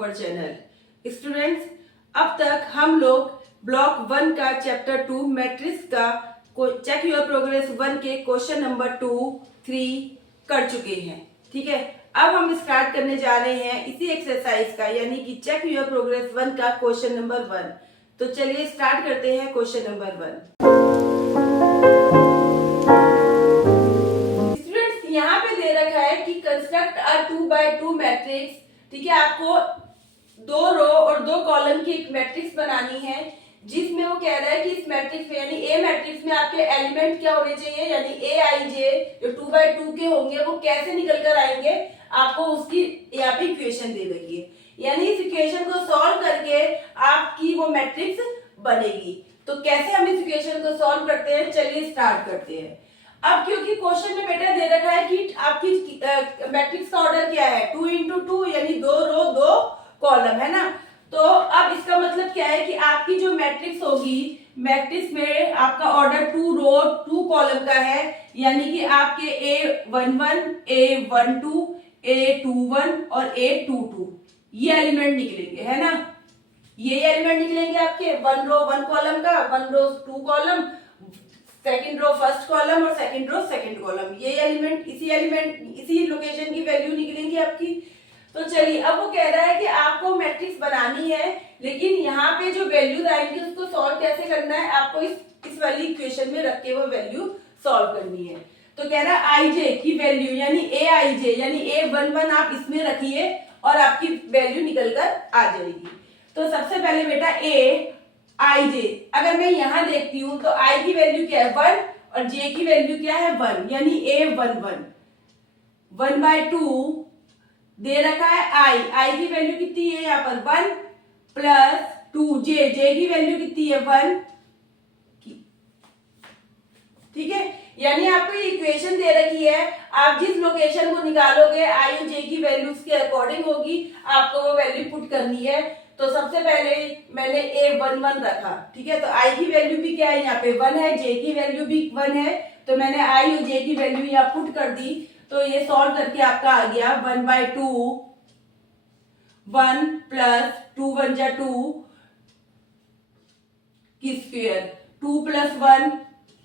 Our channel. Students, अब तक हम लोग ब्लॉक 1 का चैप्टर 2 मैट्रिक्स का चेक योर प्रोग्रेस 1 के क्वेश्चन नंबर 2, 3 कर चुके हैं। ठीक है, अब हम स्टार्ट करने जा रहे हैं इसी एक्सरसाइज का, यानी कि चेक योर प्रोग्रेस 1 का क्वेश्चन नंबर 1। तो चलिए स्टार्ट करते हैं क्वेश्चन नंबर 1। स्टूडेंट्स, यहाँ पे दे रखा है कि कंस्ट्रक्ट अ 2x2 मैट्रिक्स। ठीक है, आपको 2 रो और 2 कॉलम की एक मैट्रिक्स बनानी है, जिसमें वो कह रहा है कि इस मैट्रिक्स में यानी ए मैट्रिक्स में आपके एलिमेंट क्या होने चाहिए, यानी ए आई जे जो 2x2 के होंगे वो कैसे निकल कर आएंगे, आपको उसकी यहाँ पे इक्वेशन दे रखी है। यानी इस इक्वेशन को सॉल्व करके आपकी वो मैट्रिक्स बनेगी। तो कैसे हम इस इक्वेशन को सॉल्व करते हैं, चलिए स्टार्ट करते हैं। अब क्योंकि क्वेश्चन में बेटा दे रखा है कि आपकी मैट्रिक्स का ऑर्डर क्या है, 2 into 2 यानी 2 रो 2 कॉलम, है ना। तो अब इसका मतलब क्या है कि आपकी जो मैट्रिक्स होगी, मैट्रिक्स में आपका ऑर्डर 2 रो 2 कॉलम का है, यानी कि आपके A11, A12, A21 और A22 ये एलिमेंट निकलेंगे, है ना। ये एलिमेंट निकलेंगे आपके 1 रो 1 कॉलम का, 1 row 2 column, second row first column और सेकंड रो सेकंड कॉलम। ये एलिमेंट इसी लोकेशन की वैल्यू निकलेंगी आपकी। तो चलिए, अब वो कह रहा है कि आपको मैट्रिक्स बनानी है, लेकिन यहाँ पे जो वैल्यूज आएंगी उसको सॉल्व कैसे करना है, आपको इस वाली इक्वेशन में रख के वो वैल्यू सॉल्व करनी है। तो कह रहा है आई जे की वैल्यू यानी ए आई जे यानी A11 आप इसमें रखिए और आपकी वैल्यू निकल कर आ जाएगी। तो सबसे पहले बेटा ए आई जे, अगर मैं यहाँ देखती हूँ तो आई की वैल्यू क्या है 1 और जे की वैल्यू क्या है 1, यानी A11 1/2 दे रखा है आई की वैल्यू कितनी है यहाँ पर 1 प्लस 2 जे की वैल्यू कितनी है 1। ठीक है, यानी आपको ये इक्वेशन दे रखी है, आप जिस लोकेशन को निकालोगे आई और जे की वैल्यूज के अकॉर्डिंग होगी, आपको वो वैल्यू पुट करनी है। तो सबसे पहले मैंने A11 रखा, ठीक है, तो आई की वैल्यू भी क्या है यहाँ पे 1 है, जे की वैल्यू भी 1 है, तो मैंने आई और जे की वैल्यू यहाँ पुट कर दी। तो ये सॉल्व करके आपका आ गया 1/2 1 प्लस 2 1 जा 2 की स्क्वायर, 2 प्लस 1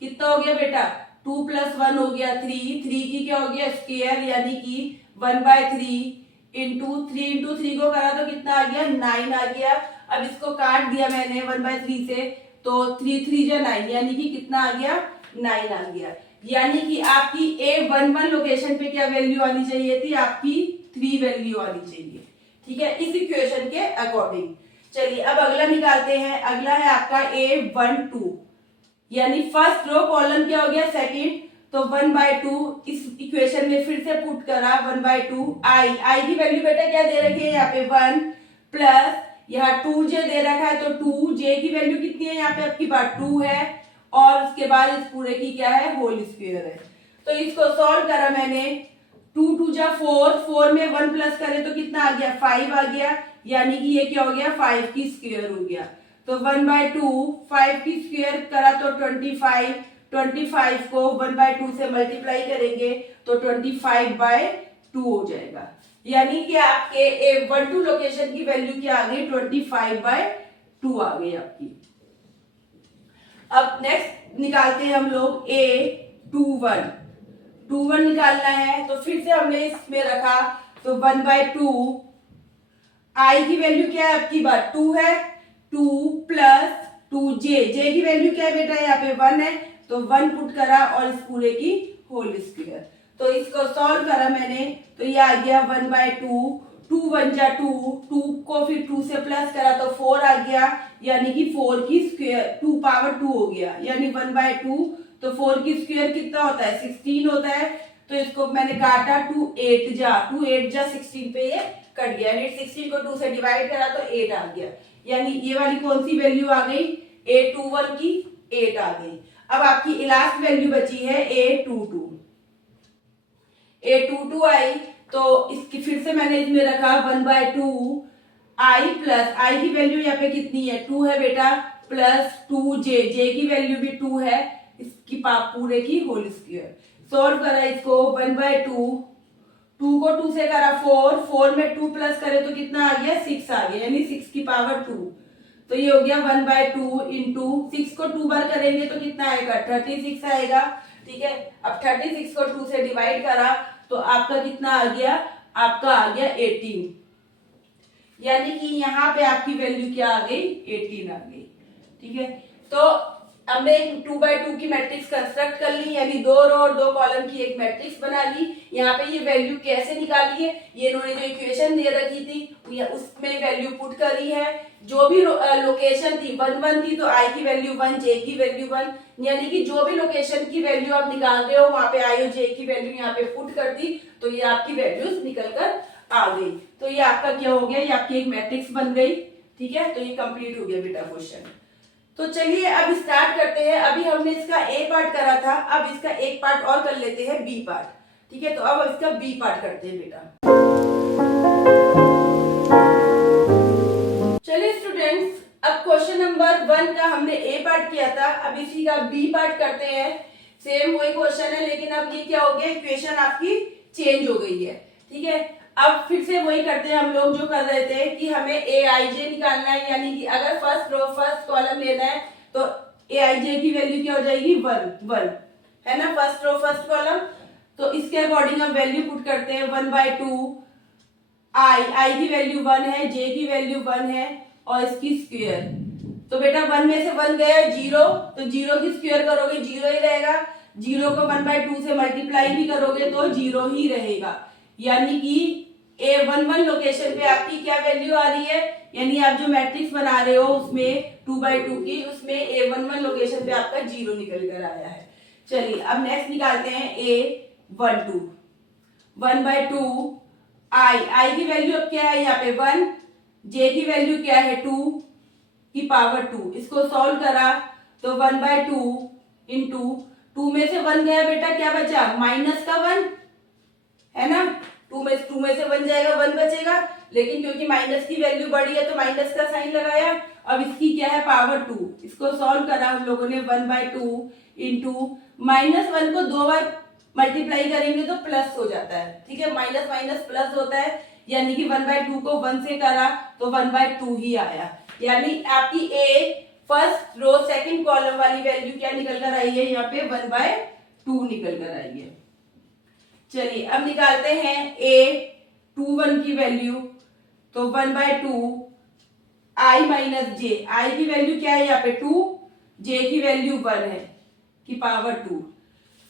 कितना हो गया बेटा 2 प्लस 1 हो गया 3 की क्या हो गया स्क्वायर, यानी कि 1/3 इंटू 3 को करा तो कितना आ गया 9 आ गया। अब इसको काट दिया मैंने 1/3 से, तो 3 जा 9 यानी कि कितना आ गया 9 आ गया। यानी कि आपकी A11 लोकेशन पे क्या वैल्यू आनी चाहिए थी, आपकी 3 वैल्यू आनी चाहिए। ठीक है, इस इक्वेशन के अकॉर्डिंग। चलिए अब अगला निकालते हैं। अगला है आपका A12, यानी फर्स्ट रो कॉलम क्या हो गया सेकंड, तो 1/2 इस इक्वेशन में फिर से पुट करा 1/2 आई की वैल्यू बेटा क्या दे रखी है यहाँ पे 1 प्लस यहाँ 2j दे रखा है, तो 2j की वैल्यू कितनी है यहाँ पे आपकी बात 2 है, और उसके बाद इस पूरे की क्या है होल स्क्वायर है। तो इसको सॉल्व करा मैंने, 2 2 जा 4 में 1 प्लस करे तो कितना आ गया 5 आ गया, यानी कि ये क्या हो गया 5 की स्क्वायर हो गया। तो 1/2 5 की स्क्वायर करा तो 25 को 1/2 से मल्टीप्लाई करेंगे तो 25/2 हो जाएगा, यानी कि आपके A12 लोकेशन की वैल्यू क्या आ गई 25/2 आ गई आपकी। अब नेक्स्ट निकालते हैं हम लोग A21 निकालना है, तो फिर से हमने इसमें रखा तो 1/2 आई की वैल्यू क्या है आपकी बात 2 है, 2 प्लस 2j की वैल्यू क्या है बेटा यहाँ पे 1 है, तो 1 पुट करा और इस पूरे की होल स्क्वायर। तो इसको सॉल्व करा मैंने, तो ये आ गया 1/2 2 1 जा 2 को फिर 2 से प्लस करा तो 4 आ गया, यानी कि 4 की स्क्वायर 2 पावर 2 हो गया, यानी 1/2 तो 4 की स्क्वायर कितना होता है 16 होता है। तो इसको मैंने काटा 2 8 जा 16 पे ये कट गया, यानी 16 को 2 से डिवाइड करा तो 8 आ गया, यानी ये वाली कौन सी वैल्यू आ गई A21 की 8 आ गई। अब आपकी लास्ट वैल्यू बची है A22 आई, तो इसकी फिर से मैंने इसमें रखा 1/2 आई प्लस आई की वैल्यू यहाँ पे कितनी है 2 है बेटा, प्लस 2j की वैल्यू भी 2 है, इसकी पूरे की होल स्क्वायर। सॉल्व करा इसको 1/2 2 को 2 से करा 4, 4 में 2 प्लस करे तो कितना आ गया 6 आ गया, यानी 6 की पावर 2। तो ये हो गया 1/2 इंटू 6 को 2 बार करेंगे तो कितना आएगा 36 आएगा। ठीक है, अब 36 को 2 से डिवाइड करा तो आपका कितना आ गया, आपका आ गया 18, यानी कि यहाँ पे आपकी वैल्यू क्या आ गई 18 आ गई। ठीक है, तो हमने एक 2/2 की मैट्रिक्स कंस्ट्रक्ट कर ली, यानी 2 रो और 2 कॉलम की एक मैट्रिक्स बना ली। यहाँ पे ये वैल्यू कैसे निकाली है, ये इन्होंने जो इक्वेशन दे रखी थी उसमें वैल्यू पुट करी है। जो भी लोकेशन थी 1 1 थी तो आई की वैल्यू 1, जे की वैल्यू 1, यानी कि जो भी लोकेशन की वैल्यू आप निकाल रहे हो वहां पे आई और जे की वैल्यू यहाँ पे पुट कर दी तो ये आपकी वैल्यूज निकल कर आ गई। तो ये आपका क्या हो गया, ये आपकी एक मैट्रिक्स बन गई। ठीक है, तो ये कंप्लीट हो गया बेटा क्वेश्चन। तो चलिए अब स्टार्ट करते हैं। अभी हमने इसका ए पार्ट करा था, अब इसका एक पार्ट और कर लेते हैं, बी पार्ट। ठीक है, तो अब इसका बी पार्ट करते हैं बेटा। चलिए स्टूडेंट्स, अब क्वेश्चन नंबर 1 का हमने ए पार्ट किया था, अब इसी का बी पार्ट करते हैं। सेम वही क्वेश्चन है, लेकिन अब ये क्या हो गया, इक्वेशन आपकी चेंज हो गई है। ठीक है, अब फिर से वही करते हैं हम लोग जो कर रहे थे कि हमें ए आई जे निकालना है, यानी कि अगर फर्स्ट रो फर्स्ट कॉलम लेना है तो ए आई जे की वैल्यू क्या हो जाएगी 1 है ना, फर्स्ट रो फर्स्ट कॉलम। तो इसके अकॉर्डिंग हम वैल्यू पुट करते हैं 1/2 आई की वैल्यू 1 है, जे की वैल्यू 1 है और इसकी स्क्वायर। तो बेटा 1 में से 1 गया 0, तो 0 की स्क्वायर करोगे 0 ही रहेगा, 0 को 1/2 से मल्टीप्लाई भी करोगे तो 0 ही रहेगा, यानी कि A11 लोकेशन पे आपकी क्या वैल्यू आ रही है, यानी आप जो मैट्रिक्स बना रहे हो उसमें 2/2 की, उसमें A11 लोकेशन पे आपका 0 निकल कर आया है। चलिए अब नेक्स्ट निकालते हैं A12 1/2 आई की वैल्यू अब क्या है यहाँ पे 1, जे की वैल्यू क्या है 2 की पावर 2। इसको सॉल्व करा तो 1/2 इंटू 2 में से 1 गया बेटा, क्या बचा माइनस का 1 है ना, 2 में से 1 जाएगा 1 बचेगा, लेकिन क्योंकि माइनस की वैल्यू बड़ी है तो माइनस का साइन लगाया। अब इसकी क्या है पावर 2, इसको सॉल्व करा हम लोगों ने 1/2 इंटू -1 को 2 बार मल्टीप्लाई करेंगे तो प्लस हो जाता है। ठीक है, माइनस माइनस प्लस होता है, यानी कि 1/2 को 1 से करा तो 1/2 ही आया, यानी आपकी ए फर्स्ट रो सेकंड कॉलम वाली वैल्यू क्या निकल कर आई है, यहाँ पे 1/2 निकल कर आई है। चलिए अब निकालते हैं A21 की वैल्यू, तो 1/2 आई माइनस जे, आई की वैल्यू क्या है यहाँ पे 2, जे की वैल्यू 1 है की पावर 2।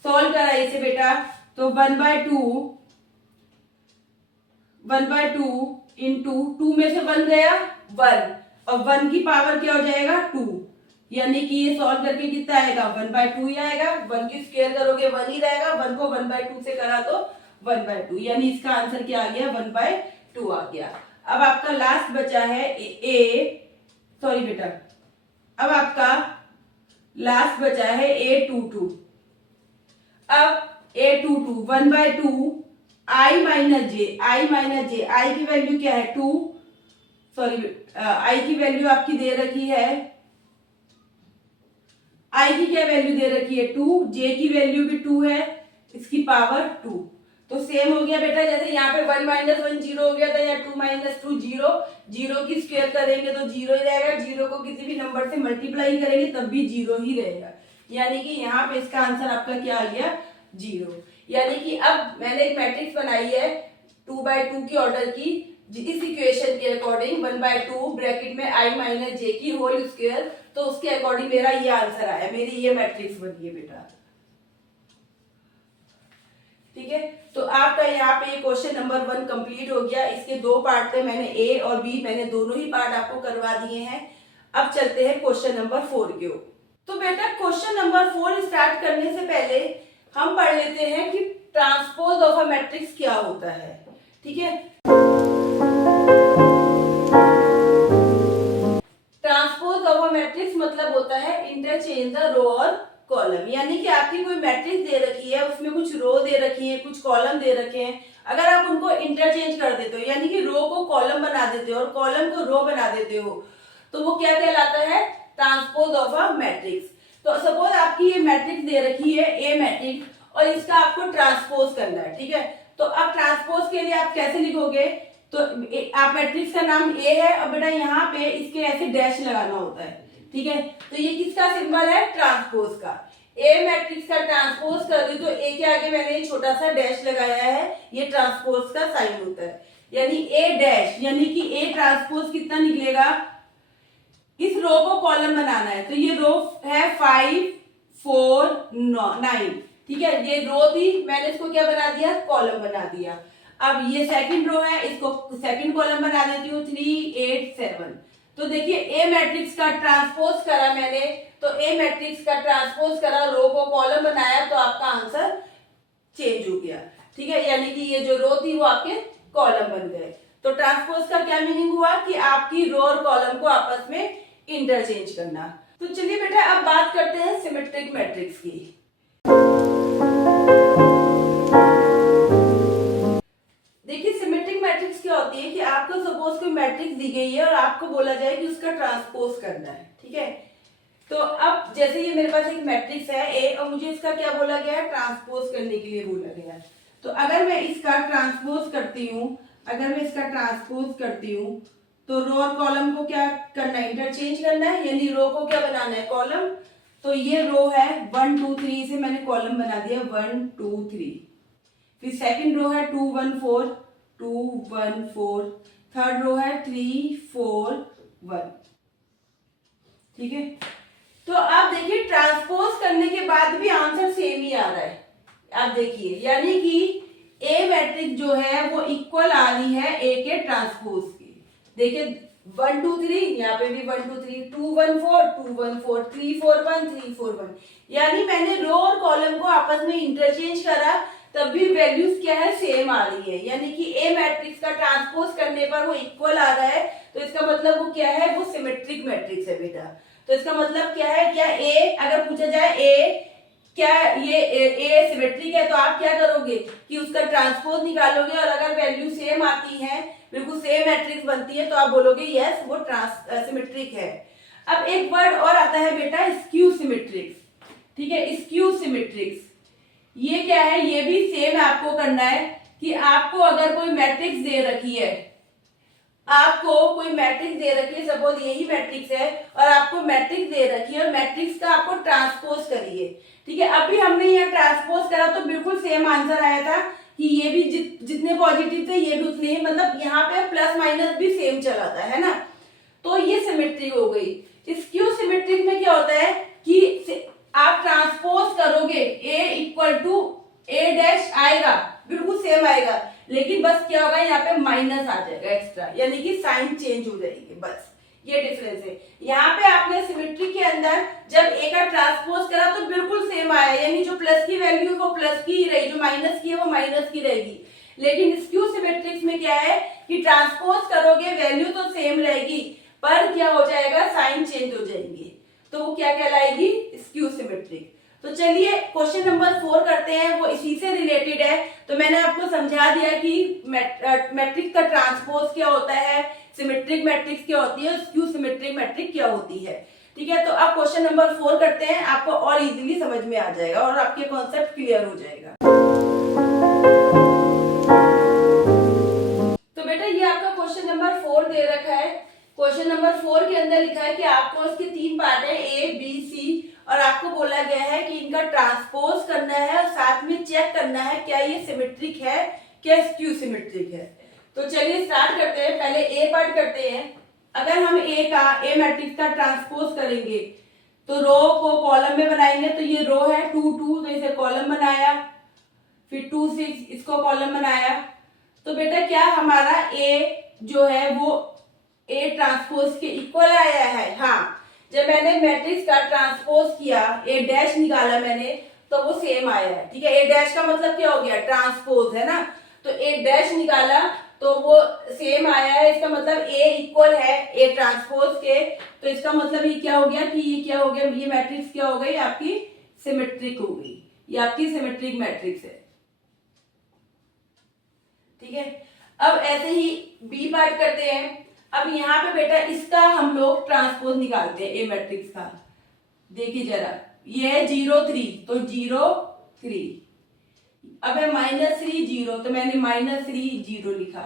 सॉल्व करा इसे बेटा तो 1/2 इंटू 2 में से 1 गया 1 और 1 की पावर क्या हो जाएगा 2, यानी कि ये सॉल्व करके कितना आएगा 1/2 ही आएगा। 1 की स्क्वायर करोगे 1 ही रहेगा, 1 को 1/2 से करा तो 1/2, यानी इसका आंसर क्या आ गया 1/2 आ गया। अब आपका लास्ट बचा है सॉरी बेटा, अब आपका लास्ट बचा है A22। अब A22 1/2 आई माइनस जे, आई की वैल्यू क्या है 2, सॉरी आई की वैल्यू आपकी दे रखी है, आई की क्या वैल्यू दे रखी है 2, जे की वैल्यू भी 2 है, इसकी पावर 2। तो सेम हो गया बेटा, जैसे यहाँ पे 1 - 1 0 हो गया था, या 2 - 2 0, 0 की स्क्वायर करेंगे तो 0 ही रहेगा, 0 को किसी भी नंबर से मल्टीप्लाई करेंगे तब भी 0 ही रहेगा, यानी कि यहाँ पे इसका आंसर आपका क्या आ गया 0। यानी कि अब मैंने एक मैट्रिक्स बनाई है 2/2 की ऑर्डर की, इस इक्वेशन के अकॉर्डिंग 1/2 ब्रैकेट में आई माइनस जे की होल स्क्वायर, तो उसके अकॉर्डिंग मेरा ये आंसर आया, मेरी ये मैट्रिक्स बनी है बेटा। ठीक है, तो आपका यहाँ पे क्वेश्चन नंबर 1 कंप्लीट हो गया। इसके 2 पार्ट थे, मैंने ए और बी मैंने दोनों ही पार्ट आपको करवा दिए हैं। अब चलते हैं क्वेश्चन नंबर 4 के ऊपर। तो बेटा क्वेश्चन नंबर 4 स्टार्ट करने से पहले हम पढ़ लेते हैं कि ट्रांसपोज ऑफ अ मैट्रिक्स क्या होता है। ठीक है, ट्रांसपोज ऑफ अ मैट्रिक्स मतलब होता है इंटरचेंज द रो और कॉलम, यानी कि आपकी कोई मैट्रिक्स दे रखी है, उसमें कुछ रो दे रखी है, कुछ कॉलम दे रखे हैं, अगर आप उनको इंटरचेंज कर देते हो, यानी कि रो को कॉलम बना देते हो और कॉलम को रो बना देते हो, तो वो क्या कहलाता है ट्रांसपोज ऑफ अ मैट्रिक्स। तो सपोज आपकी ये मैट्रिक्स दे रखी है ए मैट्रिक्स और इसका आपको ट्रांसपोज करना है। ठीक है, तो अब ट्रांसपोज के लिए आप कैसे लिखोगे, तो आप मैट्रिक्स का नाम ए है और बेटा यहाँ पे इसके ऐसे डैश लगाना होता है, ठीक है। तो ये किसका सिंबल है, ट्रांसपोज का। ए मैट्रिक्स का ट्रांसपोज कर दी तो ए के आगे मैंने छोटा सा डैश लगाया है, ये ट्रांसपोज का साइन होता है, यानी ए डैश, यानी कि ए ट्रांसपोज कितना निकलेगा, इस रो को कॉलम बनाना है तो ये रो है 5 4 9, ठीक है। ये रो थी, मैंने इसको क्या बना दिया, कॉलम बना दिया। अब ये सेकंड रो है, इसको सेकंड कॉलम बना देती हूँ 3 8 7। तो देखिए ए मैट्रिक्स का ट्रांसपोज करा मैंने, तो ए मैट्रिक्स का ट्रांसपोज करा, रो को कॉलम बनाया, तो आपका आंसर चेंज हो गया, ठीक है। यानी कि ये जो रो थी वो आपके कॉलम बन गए। तो ट्रांसपोज का क्या मीनिंग हुआ कि आपकी रो और कॉलम को आपस में इंटरचेंज करना। तो चलिए बेटा अब बात करते हैं सिमेट्रिक मैट्रिक्स की। देखिए सिमेट्रिक मैट्रिक्स क्या होती है कि आपको सपोज कोई मैट्रिक्स दी गई है और आपको बोला जाए कि उसका ट्रांसपोज करना है, ठीक है। तो अब जैसे ये मेरे पास एक मैट्रिक्स है ए और मुझे इसका क्या बोला गया है, ट्रांसपोज करने के लिए बोला गया है। तो अगर मैं इसका ट्रांसपोज करती हूँ, तो रो और कॉलम को क्या करना है, इंटरचेंज करना है, यानी रो को क्या बनाना है, कॉलम। तो ये रो है 1 2 3 से मैंने कॉलम बना दिया 1 2 3। फिर सेकंड रो है 2 1 4 2 1 4, थर्ड रो है 3 4 1, ठीक है। तो आप देखिए ट्रांसपोज करने के बाद भी आंसर सेम ही आ रहा है, आप देखिए, यानी कि ए मैट्रिक्स जो है वो इक्वल आ रही है ए के ट्रांसपोज की। देखिए 1 2 3, यहाँ पे भी 1 2 3, 2 1 4 2 1 4, 3 4 1 3 4 1, यानी मैंने रो और कॉलम को आपस में इंटरचेंज करा तब भी वैल्यूज क्या है, सेम आ रही है, यानी कि ए मैट्रिक्स का ट्रांसपोज करने पर वो इक्वल आ रहा है। तो इसका मतलब वो क्या है, वो सिमेट्रिक मैट्रिक्स है बेटा। तो इसका मतलब क्या है, क्या ए अगर पूछा जाए ए क्या ये ए सिमेट्रिक है, तो आप क्या करोगे कि उसका ट्रांसपोज निकालोगे और अगर वैल्यू सेम आती है, बिल्कुल सेम मैट्रिक्स बनती है, तो आप बोलोगे यस वो सिमेट्रिक है। अब एक वर्ड और आता है बेटा स्क्यू सिमेट्रिक्स, ठीक है। स्क्यू सिमेट्रिक्स ये क्या है, ये भी सेम आपको करना है कि आपको अगर कोई मैट्रिक्स दे रखी है, सपोज यही मैट्रिक्स है और आपको मैट्रिक्स दे रखी है और मैट्रिक्स का आपको ट्रांसपोज करिए, ठीक है। अभी हमने यहाँ ट्रांसपोज करा तो बिल्कुल सेम आंसर आया था कि ये भी जितने पॉजिटिव थे ये भी उतने ही, मतलब यहाँ पे प्लस माइनस भी सेम चला था, है ना। तो ये सिमेट्रिक हो गई। स्क्यू सिमेट्रिक में क्या होता है कि आप ट्रांसपोज करोगे ए इक्वल टू ए डैश आएगा, बिल्कुल सेम आएगा, लेकिन बस क्या होगा यहाँ पे माइनस आ जाएगा एक्स्ट्रा, यानी कि साइन चेंज हो जाएगी, बस ये डिफरेंस है। यहाँ पे आपने सिमेट्री के अंदर जब ए का ट्रांसपोज करा तो बिल्कुल सेम आया, यानी जो प्लस की वैल्यू है वो प्लस की ही रही, जो माइनस की है वो माइनस की रहेगी। लेकिन स्क्यू सिमेट्रिक्स में क्या है कि ट्रांसपोज करोगे वैल्यू तो सेम रहेगी पर क्या हो जाएगा, साइन चेंज हो जाएंगे, तो वो क्या कहलाएगी, स्क्यू सिमेट्रिक। तो चलिए क्वेश्चन नंबर 4 करते हैं, वो इसी से रिलेटेड है। तो मैंने आपको समझा दिया कि मैट्रिक्स का ट्रांसपोज क्या होता है, सिमेट्रिक मैट्रिक्स क्या होती है, स्क्यू सिमेट्रिक मैट्रिक्स क्या होती है, ठीक है। तो अब क्वेश्चन नंबर 4 करते हैं, आपको और इजीली समझ में आ जाएगा और आपके कॉन्सेप्ट क्लियर हो जाएगा। तो बेटा ये आपका क्वेश्चन नंबर 4 दे रखा है। क्वेश्चन नंबर 4 के अंदर लिखा है कि आपको इसके 3 पार्ट है ए बी सी, और आपको बोला गया है कि इनका ट्रांसपोज करना है और साथ में चेक करना है क्या ये सिमेट्रिक है, क्या स्क्यू सिमेट्रिक है। तो चलिए स्टार्ट करते हैं, पहले ए पार्ट करते हैं। अगर हम ए मैट्रिक्स का ट्रांसपोज करेंगे तो रो को कॉलम में बनाएंगे, तो ये रो है 2 2, तो इसे कॉलम बनाया, फिर 2 6 इसको कॉलम बनाया। तो बेटा क्या हमारा ए जो है वो ए ट्रांसपोज के इक्वल आया है, हाँ। जब मैंने मैट्रिक्स का ट्रांसपोज किया, ए डैश निकाला मैंने, तो वो सेम आया है, ठीक है। ए डैश का मतलब क्या हो गया, ट्रांसपोज है ना, तो ए डैश निकाला तो वो सेम आया है, इसका मतलब ए इक्वल है ए ट्रांसपोज के। तो इसका मतलब ये क्या हो गया कि ये क्या हो गया, ये मैट्रिक्स क्या हो गई, आपकी सिमेट्रिक हो गई, ये आपकी सिमेट्रिक मैट्रिक्स है, ठीक है। अब ऐसे ही बी पार्ट करते हैं। अब यहाँ पे बेटा इसका हम लोग ट्रांसपोज निकालते हैं ए मैट्रिक्स का। देखिए जरा, ये है 0 3, तो 0 3, अब है -3 0, तो मैंने -3 0 लिखा।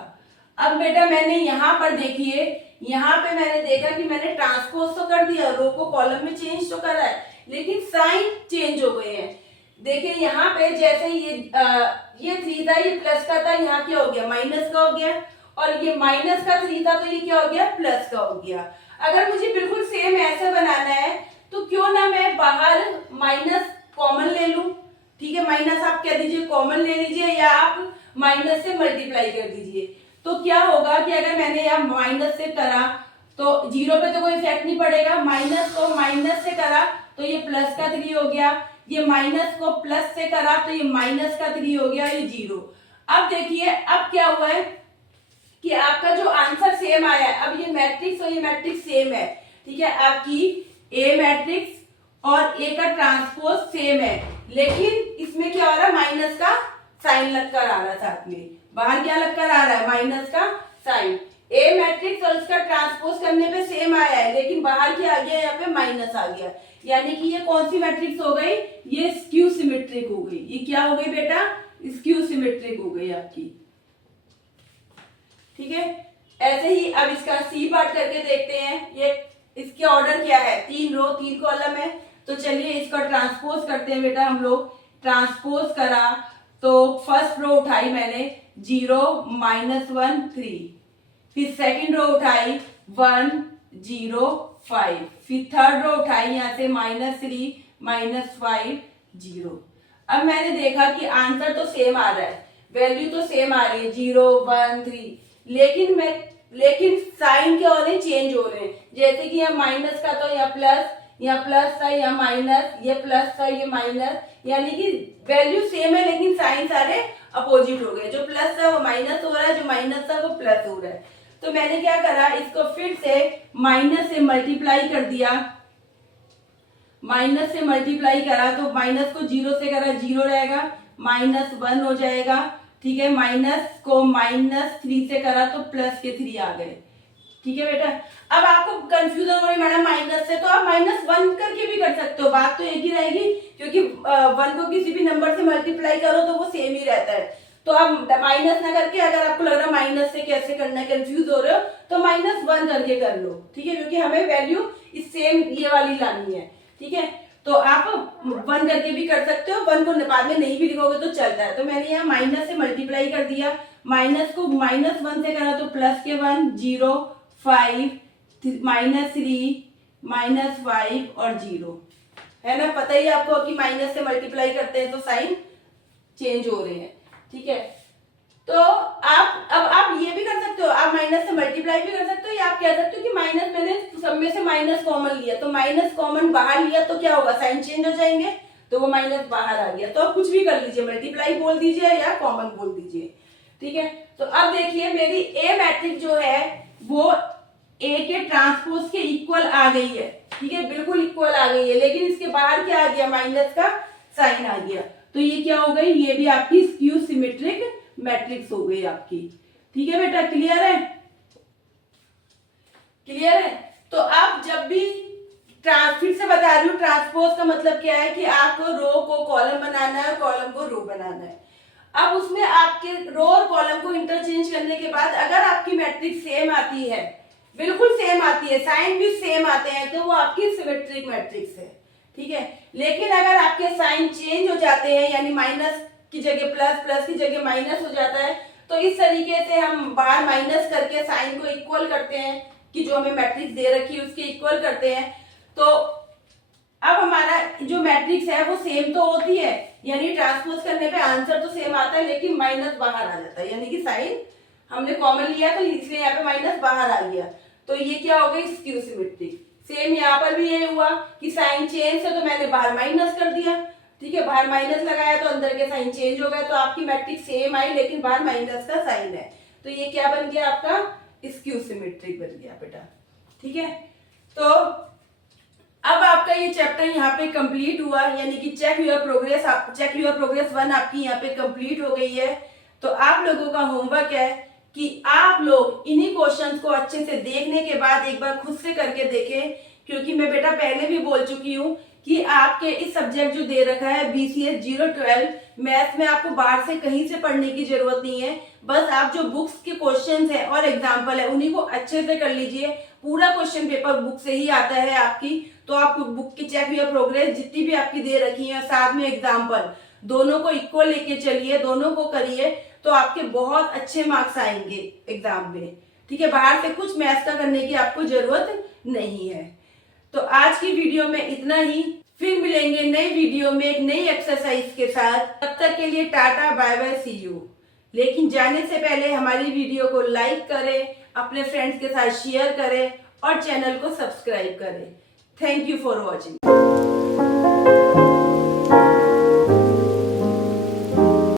अब बेटा मैंने यहाँ पर देखिए, यहाँ पे मैंने देखा कि मैंने ट्रांसपोज तो कर दिया, रो को कॉलम में चेंज तो करा है, लेकिन साइन चेंज हो गए हैं। देखिए यहाँ पे जैसे ये 3 था, ये प्लस का था, यहाँ क्या हो गया माइनस का हो गया, और ये माइनस का 3 था तो ये क्या हो गया प्लस का हो गया। अगर मुझे बिल्कुल सेम ऐसे बनाना है तो क्यों ना मैं बाहर माइनस कॉमन ले लूं, ठीक है, माइनस आप कह दीजिए कॉमन ले लीजिए, या आप माइनस से मल्टीप्लाई कर दीजिए। तो क्या होगा कि अगर मैंने यहाँ माइनस से करा तो 0 पे तो कोई इफेक्ट नहीं पड़ेगा, माइनस को माइनस से करा तो ये प्लस का 3 हो गया, ये माइनस को प्लस से करा तो ये माइनस का 3 हो गया, ये 0। अब देखिए अब क्या हुआ है कि आपका जो आंसर सेम आया है। अब ये मैट्रिक्स और ये मैट्रिक्स सेम है, ठीक है, आपकी ए मैट्रिक्स और ए का ट्रांसपोज सेम है, लेकिन इसमें क्या हो रहा है माइनस का साइन लगकर आ रहा है, साथ में बाहर क्या लगकर आ रहा है माइनस का साइन। ए मैट्रिक्स और उसका ट्रांसपोज करने पे सेम आया है, लेकिन बाहर क्या आ गया, यहाँ पे माइनस आ गया, यानी कि ये कौन सी मैट्रिक्स हो गई, ये स्क्यू सिमेट्रिक हो गई। ये क्या हो गई बेटा, स्क्यू सिमेट्रिक हो गई आपकी, ठीक है। ऐसे ही अब इसका सी पार्ट करके देखते हैं। ये इसके ऑर्डर क्या है, 3 रो 3 कॉलम है, तो चलिए इसका ट्रांसपोज करते हैं बेटा हम लोग। ट्रांसपोज करा तो फर्स्ट रो उठाई मैंने 0 -1 3, फिर सेकंड रो उठाई 1 0 5, फिर थर्ड रो उठाई यहां से -3 -5 0। अब मैंने देखा कि आंसर तो सेम आ रहा है, वैल्यू तो सेम आ रही है 0 1 3, लेकिन साइन क्या हो रहे हैं, चेंज हो रहे हैं। जैसे कि यहाँ माइनस का तो यहाँ प्लस था, यहाँ माइनस, ये प्लस था ये माइनस, यानी कि वैल्यू सेम है लेकिन साइन सारे अपोजिट हो गए। जो प्लस था वो माइनस हो रहा है, जो माइनस था वो प्लस हो रहा है। तो मैंने क्या करा, इसको फिर से माइनस से मल्टीप्लाई कर दिया, माइनस से मल्टीप्लाई करा तो माइनस को 0 से करा 0 रहेगा, -1 हो जाएगा, ठीक है, माइनस को -3 से करा तो प्लस के 3 आ गए, ठीक है बेटा। अब आपको कंफ्यूजन हो रही है मैडम माइनस से, तो आप -1 करके भी कर सकते हो, बात तो एक ही रहेगी, क्योंकि 1 को किसी भी नंबर से मल्टीप्लाई करो तो वो सेम ही रहता है। तो आप माइनस ना करके, अगर आपको लग रहा है माइनस से कैसे करना है, कंफ्यूज हो रहे हो, तो -1 करके कर लो, ठीक है, क्योंकि हमें वैल्यू इस सेम ये वाली लानी है, ठीक है। तो आप 1 करके भी कर सकते हो, 1 को बाद में नहीं भी लिखोगे तो चलता है। तो मैंने यहाँ माइनस से मल्टीप्लाई कर दिया, माइनस को -1 से करा तो प्लस के 1 0 5 -3 -5 और 0, है ना, पता ही आपको कि माइनस से मल्टीप्लाई करते हैं तो साइन चेंज हो रहे हैं, ठीक है। तो आप ये भी कर सकते हो, आप माइनस से मल्टीप्लाई भी कर सकते हो, या आप कह सकते हो कि माइनस, मैंने सब में से माइनस कॉमन लिया, तो माइनस कॉमन बाहर लिया तो क्या होगा, साइन चेंज हो जाएंगे, तो वो माइनस बाहर आ गया। तो आप कुछ भी कर लीजिए, मल्टीप्लाई बोल दीजिए या कॉमन बोल दीजिए, ठीक है। तो अब देखिए मेरी ए मैट्रिक्स जो है वो ए के ट्रांसपोज के इक्वल आ गई है, ठीक है, बिल्कुल इक्वल आ गई है, लेकिन इसके बाहर क्या आ गया, माइनस का साइन आ गया। तो ये क्या हो गई, ये भी आपकी स्क्यू सिमेट्रिक मैट्रिक्स हो गई आपकी, ठीक है बेटा। क्लियर है, क्लियर है। तो आप जब भी फिर से बता रही हूँ, ट्रांसपोज का मतलब क्या है कि आपको रो को कॉलम बनाना है, कॉलम को रो बनाना है। अब उसमें आपके रो और कॉलम को इंटरचेंज करने के बाद अगर आपकी मैट्रिक्स सेम आती है, बिल्कुल सेम आती है, साइन भी सेम आते हैं, तो वो आपकी सिमेट्रिक मैट्रिक्स है, ठीक है। लेकिन अगर आपके साइन चेंज हो जाते हैं, यानी माइनस की जगह प्लस, प्लस की जगह माइनस हो जाता है, तो इस तरीके से हम बाहर माइनस करके साइन को इक्वल करते हैं, कि जो हमें मैट्रिक्स दे रखी है उसके इक्वल करते हैं। तो अब हमारा जो मैट्रिक्स है वो सेम तो होती है, यानी ट्रांसपोज करने पे आंसर तो सेम आता है, लेकिन माइनस बाहर आ जाता है, यानी कि साइन हमने कॉमन लिया तो इसलिए यहाँ पे माइनस बाहर आ गया। तो ये क्या हो गई, स्क्यू सिमेट्रिक। सेम यहाँ पर भी ये हुआ कि साइन चेंज है तो मैंने बाहर माइनस कर दिया, ठीक है, बाहर माइनस लगाया तो अंदर के साइन चेंज हो गया, तो आपकी मैट्रिक्स सेम आई लेकिन बाहर माइनस का साइन है। तो ये क्या बन गया, आपका स्क्यू सिमेट्रिक बन गया बेटा, ठीक है। तो अब आपका ये चैप्टर यहाँ पे कंप्लीट हुआ, यानी कि चेक योर प्रोग्रेस 1 आपकी यहाँ पे कंप्लीट हो गई है। तो आप लोगों का होमवर्क है कि आप लोग इन्हीं क्वेश्चंस को अच्छे से देखने के बाद एक बार खुद से करके देखें, क्योंकि मैं बेटा पहले भी बोल चुकी हूँ कि आपके इस सब्जेक्ट जो दे रखा है BCS 012 मैथ्स में आपको बाहर से कहीं से पढ़ने की जरूरत नहीं है, बस आप जो बुक्स के क्वेश्चंस है और एग्जाम्पल है उन्हीं को अच्छे से कर लीजिए। पूरा क्वेश्चन पेपर बुक से ही आता है आपकी, तो आप बुक की चेक या प्रोग्रेस जितनी भी आपकी दे रखी है, साथ में एग्जाम्पल, दोनों को इक्वल लेके चलिए, दोनों को करिए, तो आपके बहुत अच्छे मार्क्स आएंगे एग्जाम में। ठीक है, बाहर से कुछ मैथ्स का करने की आपको जरूरत नहीं है। तो आज की वीडियो में इतना ही, फिर मिलेंगे नई वीडियो में एक नई एक्सरसाइज के साथ। तब तक के लिए ta ta, bye bye, see you. लेकिन जाने से पहले हमारी वीडियो को लाइक करें, अपने फ्रेंड्स के साथ शेयर करें और चैनल को सब्सक्राइब करें। Thank you for watching.